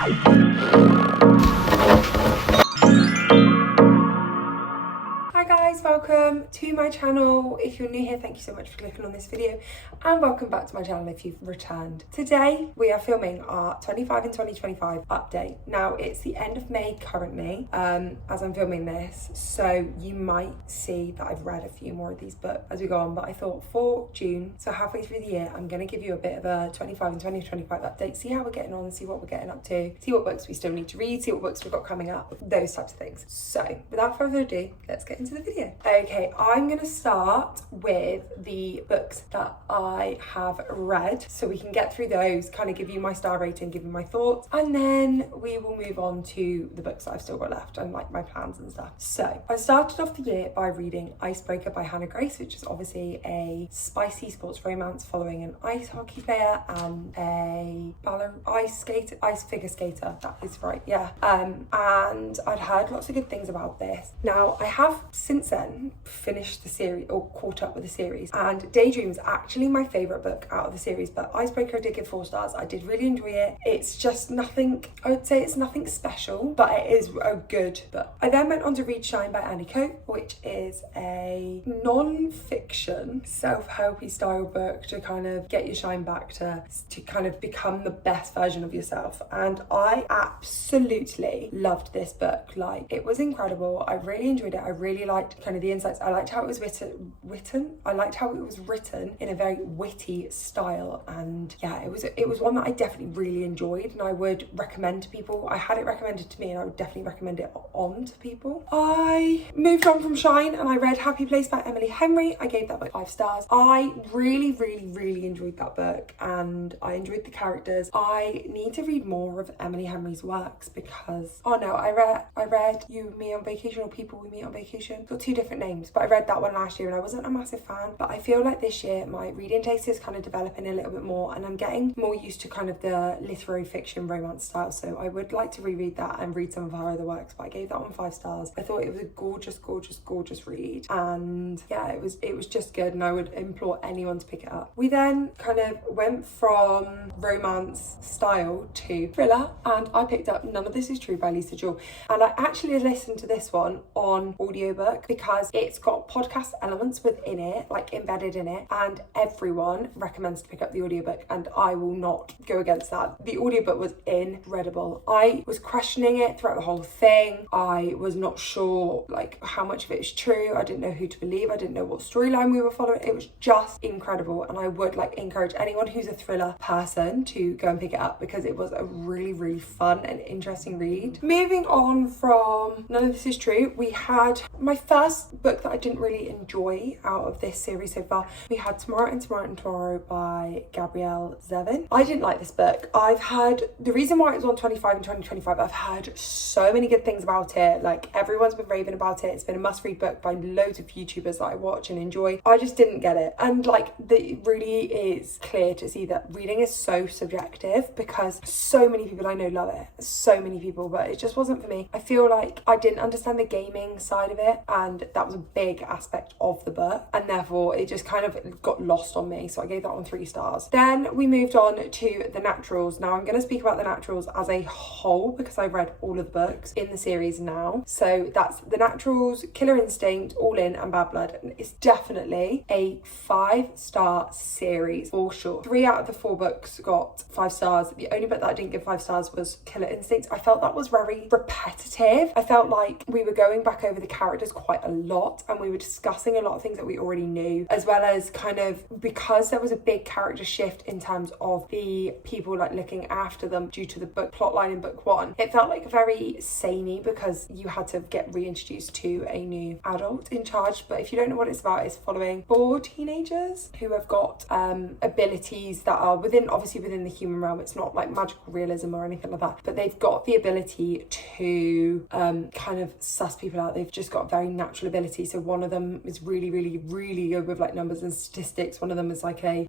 Hi guys, welcome to my channel. If you're new here, thank you so much for clicking on this video, and welcome back to my channel if you've returned. Today we are filming our 25 and 2025 update. Now it's the end of May currently as I'm filming this, so you might see that I've read a few more of these books as we go on, but I thought for June, so halfway through the year, I'm going to give you a bit of a 25 and 2025 update, see how we're getting on, see what we're getting up to, see what books we still need to read, see what books we've got coming up, those types of things. So without further ado, let's get into the video. Okay, I'm going to start with the books that I have read so we can get through those, kind of give you my star rating, give you my thoughts, and then we will move on to the books that I've still got left and like my plans and stuff. So I started off the year by reading Icebreaker by Hannah Grace, which is obviously a spicy sports romance following an ice hockey player and a ice figure skater. That is right, yeah. And I'd heard lots of good things about this. Now I have since then finished the series or caught up with the series, and Daydream's actually my favourite book out of the series, but Icebreaker I did give 4 stars. I did really enjoy it. It's just nothing, I would say it's nothing special, but it is a good book. I then went on to read Shine by Annie Cope, which is a non-fiction self-helpy style book to kind of get your shine back, to kind of become the best version of yourself, and I absolutely loved this book. Like, it was incredible. I really enjoyed it. I really liked kind of the insights. I liked how it was written. I liked how it was written in a very witty style, and yeah, it was one that I definitely really enjoyed, and I would recommend to people. I had it recommended to me, and I would definitely recommend it on to people. I moved on from Shine and I read Happy Place by Emily Henry. I gave that book 5 stars. I really enjoyed that book, and I enjoyed the characters. I need to read more of Emily Henry's works because, oh no, I read You, Me on Vacation, or People We Meet on Vacation. Got 2 different names, but I read that one last year and I wasn't a massive fan, but I feel like this year my reading taste is kind of developing a little bit more, and I'm getting more used to kind of the literary fiction romance style, so I would like to reread that and read some of her other works. But I gave that one 5 stars. I thought it was a gorgeous read, and yeah, it was just good, and I would implore anyone to pick it up. We then kind of went from romance style to thriller, and I picked up None of This Is True by Lisa Jewell, and I actually listened to this one on audiobook because it's got podcast elements within it, like embedded in it, and everyone recommends to pick up the audiobook, and I will not go against that. The audiobook was incredible. I was questioning it throughout the whole thing. I was not sure like how much of it is true. I didn't know who to believe. I didn't know what storyline we were following. It was just incredible, and I would like encourage anyone who's a thriller person to go and pick it up because it was a really fun and interesting read. Moving on from None of This Is True, we had my first book that I didn't really enjoy out of this series so far. We had Tomorrow and Tomorrow by Gabrielle Zevin. I didn't like this book. I've heard, the reason why it was on 25 and 2025, I've heard so many good things about it. Like, everyone's been raving about it. It's been a must-read book by loads of YouTubers that I watch and enjoy. I just didn't get it. And like, it really is clear to see that reading is so subjective because so many people I know love it. So many people, but it just wasn't for me. I feel like I didn't understand the gaming side of it, and that was a big aspect of the book, and therefore it just kind of got lost on me, so I gave that one 3 stars. Then we moved on to The Naturals. Now I'm going to speak about The Naturals as a whole because I've read all of the books in the series now. So that's The Naturals, Killer Instinct, All In, and Bad Blood, and it's definitely a 5-star series for sure. 3 out of the 4 books got 5 stars. The only book that I didn't give 5 stars was Killer Instinct. I felt that was very repetitive. I felt like we were going back over the characters quite a lot, and we were discussing a lot of things that we already knew, as well as kind of because there was a big character shift in terms of the people like looking after them due to the book plotline in book 1. It felt like very samey because you had to get reintroduced to a new adult in charge. But if you don't know what it's about, it's following 4 teenagers who have got abilities that are obviously within the human realm. It's not like magical realism or anything like that, but they've got the ability to kind of suss people out. They've just got very natural ability. So one of them is really good with like numbers and statistics. One of them is like a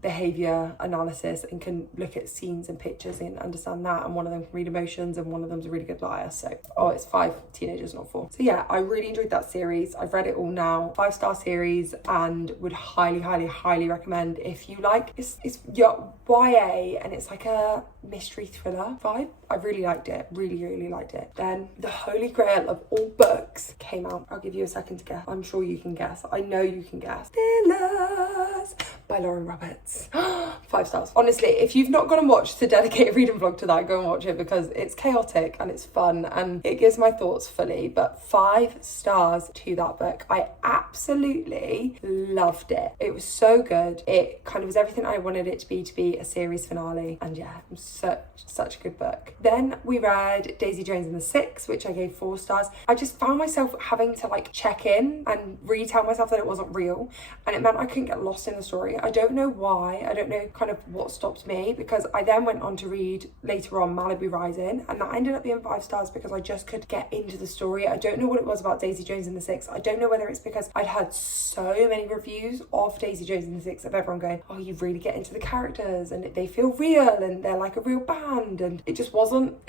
behavior analysis and can look at scenes and pictures and understand that, and one of them can read emotions, and one of them's a really good liar. So it's 5 teenagers, not 4. So yeah, I really enjoyed that series. I've read it all now. 5-star series, and would highly recommend if you like. It's your YA, and it's like a mystery thriller vibe. I really liked it, really liked it. Then the holy grail of all books came out. I'll give you a second to guess. I'm sure you can guess. I know you can guess. Fearless by Lauren Roberts. 5 stars. Honestly, if you've not gone and watched the dedicated reading vlog to that, go and watch it because it's chaotic and it's fun and it gives my thoughts fully. But 5 stars to that book. I absolutely loved it. It was so good. It kind of was everything I wanted it to be a series finale. And yeah, it was such a good book. Then we read Daisy Jones and the Six, which I gave 4 stars. I just found myself having to like check in and retell myself that it wasn't real, and it meant I couldn't get lost in the story. I don't know why. I don't know kind of what stopped me, because I then went on to read later on Malibu Rising, and that ended up being 5 stars because I just could get into the story. I don't know what it was about Daisy Jones and the Six. I don't know whether it's because I'd heard so many reviews of Daisy Jones and the Six of everyone going, oh, you really get into the characters and they feel real and they're like a real band, and it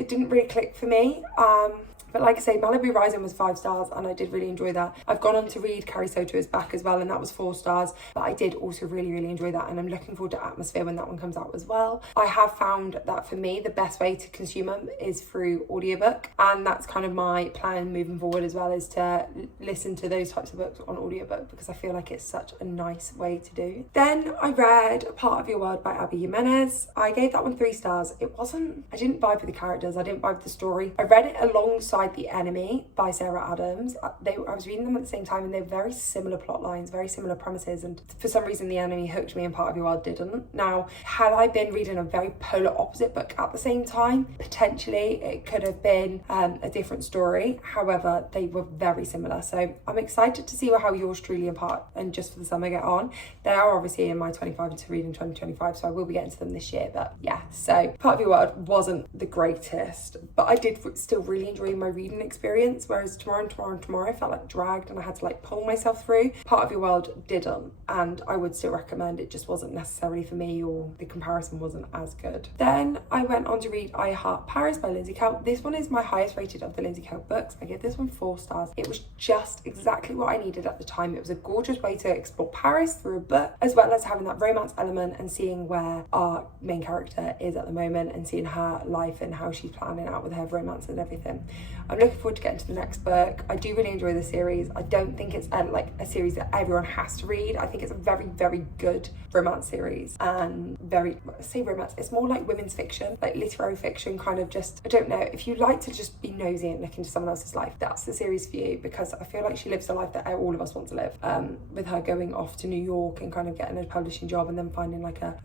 didn't really click for me. But like I say, Malibu Rising was 5 stars and I did really enjoy that. I've gone on to read Carrie Soto is Back as well, and that was 4 stars. But I did also really enjoy that, and I'm looking forward to Atmosphere when that one comes out as well. I have found that for me, the best way to consume them is through audiobook. And that's kind of my plan moving forward as well, is to listen to those types of books on audiobook because I feel like it's such a nice way to do. Then I read Part of Your World by Abby Jimenez. I gave that one 3 stars. I didn't vibe with the characters. I didn't vibe with the story. I read it alongside The Enemy by Sarah Adams. I was reading them at the same time and they're very similar plot lines, very similar premises, and for some reason The Enemy hooked me and Part of Your World didn't. Now, had I been reading a very polar opposite book at the same time, potentially it could have been a different story. However, they were very similar, so I'm excited to see how Yours Truly and Part and Just for the Summer get on. They are obviously in my 25 to read in 2025, so I will be getting to them this year. But yeah, so Part of Your World wasn't the greatest, but I did still really enjoy my reading experience, whereas Tomorrow I felt like dragged and I had to like pull myself through. Part of Your World didn't, and I would still recommend. It just wasn't necessarily for me, or the comparison wasn't as good. Then I went on to read I Heart Paris by Lindsay Kelp. This one is my highest rated of the Lindsay Kelp books. I gave this one 4 stars. It was just exactly what I needed at the time. It was a gorgeous way to explore Paris through a book, as well as having that romance element and seeing where our main character is at the moment and seeing her life and how she's planning out with her romance and everything. I'm looking forward to getting to the next book. I do really enjoy the series. I don't think it's like a series that everyone has to read. I think it's a very good romance series, and it's more like women's fiction, like literary fiction, kind of just, I don't know, if you like to just be nosy and look into someone else's life, that's the series for you, because I feel like she lives a life that all of us want to live, with her going off to New York and kind of getting a publishing job and then finding like a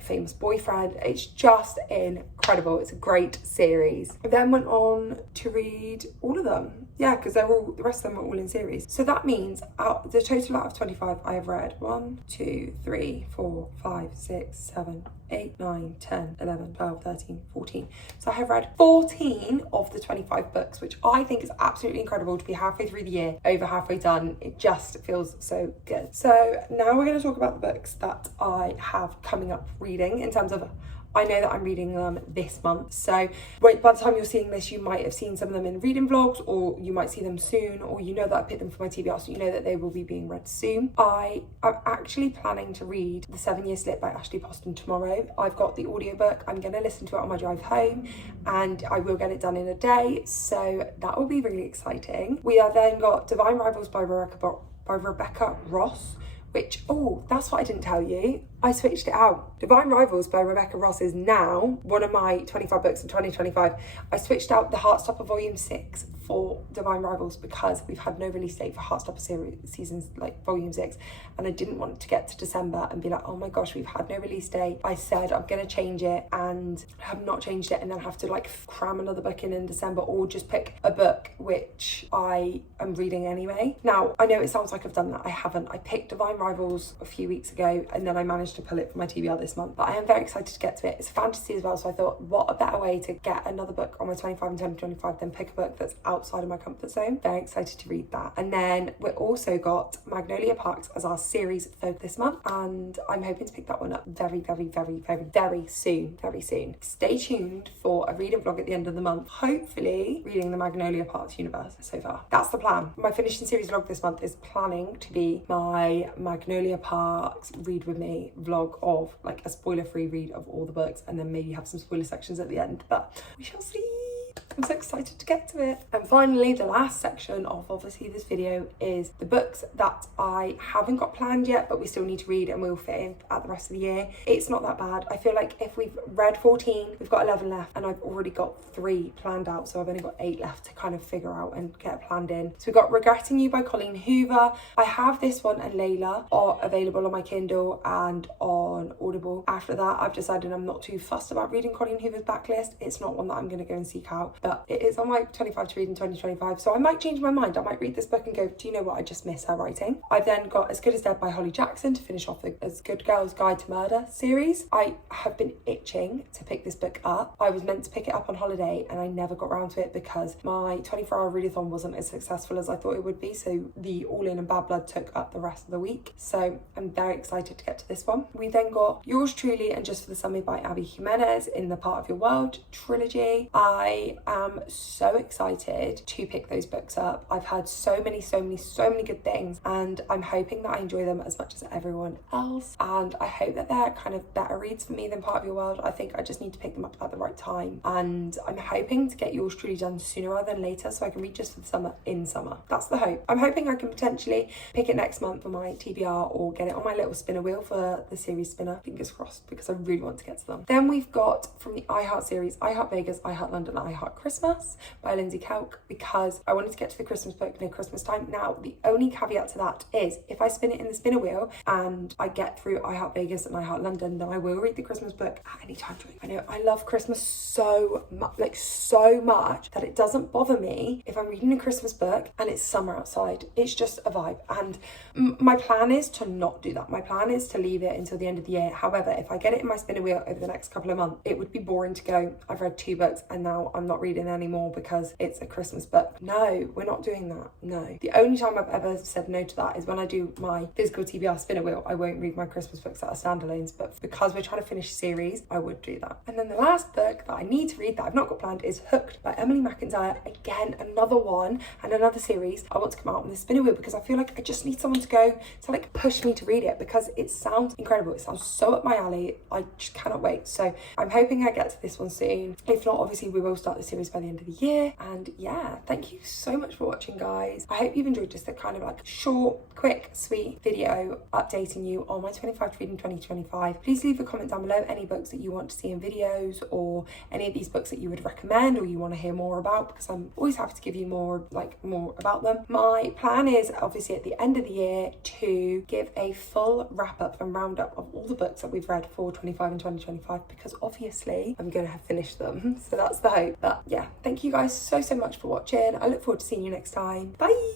famous boyfriend. It's just incredible. It's a great series. I then went on to read all of them, because the rest of them are all in series. So that means the total out of 25 I have read 1, 2, 3, 4, 5, 6, 7, 8, 9, 10, 11, 12, 13, 14. So I have read 14 of the 25 books, which I think is absolutely incredible to be halfway through the year, over halfway done. It just feels so good. So now we're going to talk about the books that I have coming up reading in terms of, I know that I'm reading them this month, so by the time you're seeing this, you might have seen some of them in reading vlogs, or you might see them soon, or you know that I picked them for my TBR, so you know that they will be being read soon. I am actually planning to read The 7-Year Slip by Ashley Poston tomorrow. I've got the audiobook. I'm going to listen to it on my drive home, and I will get it done in a day, so that will be really exciting. We have then got Divine Rivals by Rebecca Ross, which, that's what I didn't tell you. I switched it out. Divine Rivals by Rebecca Ross is now one of my 25 books in 2025. I switched out the Heartstopper Volume 6 for Divine Rivals because we've had no release date for Heartstopper seasons like Volume 6, and I didn't want to get to December and be like, oh my gosh, we've had no release date. I said I'm going to change it and have not changed it, and then have to like cram another book in December, or just pick a book which I am reading anyway. Now, I know it sounds like I've done that. I haven't. I picked Divine Rivals a few weeks ago, and then I managed to pull it for my TBR this month, but I am very excited to get to it. It's fantasy as well, so I thought, what a better way to get another book on my 25 and 2025 than pick a book that's outside of my comfort zone. Very excited to read that. And then we've also got Magnolia Parks as our series for this month, and I'm hoping to pick that one up very soon. Stay tuned for a reading vlog at the end of the month, hopefully reading the Magnolia Parks universe so far. That's the plan. My finishing series vlog this month is planning to be my Magnolia Parks read with me vlog of like a spoiler-free read of all the books, and then maybe have some spoiler sections at the end, but we shall see. I'm so excited to get to it. And finally, the last section of obviously this video is the books that I haven't got planned yet, but we still need to read and will fit in at the rest of the year. It's not that bad. I feel like if we've read 14, we've got 11 left, and I've already got 3 planned out, so I've only got 8 left to kind of figure out and get planned in. So we've got Regretting You by Colleen Hoover. I have this one and Layla are available on my Kindle and on Audible. After that, I've decided I'm not too fussed about reading Colleen Hoover's backlist. It's not one that I'm going to go and seek out, but it is on my 25 to read in 2025, so I might change my mind. I might read this book and go, do you know what, I just miss her writing. I've then got As Good as Dead by Holly Jackson to finish off the As Good Girl's Guide to Murder series. I have been itching to pick this book up. I was meant to pick it up on holiday and I never got around to it because my 24-hour readathon wasn't as successful as I thought it would be, so the All In and Bad Blood took up the rest of the week, so I'm very excited to get to this one. We then got Yours Truly and Just for the Summer by Abby Jimenez in the Part of Your World trilogy. I am so excited to pick those books up. I've heard so many good things, and I'm hoping that I enjoy them as much as everyone else, and I hope that they're kind of better reads for me than Part of Your World. I think I just need to pick them up at the right time, and I'm hoping to get Yours Truly done sooner rather than later so I can read Just for the Summer in summer. That's the hope. I'm hoping I can potentially pick it next month for my TBR or get it on my little spinner wheel for the series spinner. Fingers crossed, because I really want to get to them. Then we've got from the iHeart series, iHeart Vegas, iHeart London, iHeart Christmas by Lindsay Kelk, because I wanted to get to the Christmas book near Christmas time. Now, the only caveat to that is if I spin it in the spinner wheel and I get through iHeart Vegas and iHeart London, then I will read the Christmas book at any time during. I know I love Christmas so much that it doesn't bother me if I'm reading a Christmas book and it's summer outside. It's just a vibe, and my plan is to not do that. My plan is to leave it until the end of the year. However, if I get it in my spinner wheel over the next couple of months, it would be boring to go, I've read 2 books and now I'm not reading anymore because it's a Christmas book. No, we're not doing that. No. The only time I've ever said no to that is when I do my physical TBR spinner wheel. I won't read my Christmas books that are standalones, but because we're trying to finish a series, I would do that. And then the last book that I need to read that I've not got planned is Hooked by Emily McIntyre. Again, another one and another series I want to come out on the spinner wheel because I feel like I just need someone to go to like push me to read it because it sounds incredible. It sounds so up my alley. I just cannot wait. So I'm hoping I get to this one soon. If not, obviously we will start the series by the end of the year. And yeah, thank you so much for watching, guys. I hope you've enjoyed just a kind of like short, quick, sweet video updating you on my 25 to read in 2025. Please leave a comment down below any books that you want to see in videos, or any of these books that you would recommend or you want to hear more about, because I'm always happy to give you more about them. My plan is obviously at the end of the year to give a full wrap up and roundup of all the books that we've read for 25 and 2025, because obviously I'm going to have finished them. So that's the hope. But yeah, thank you guys so much for watching. I look forward to seeing you next time. Bye.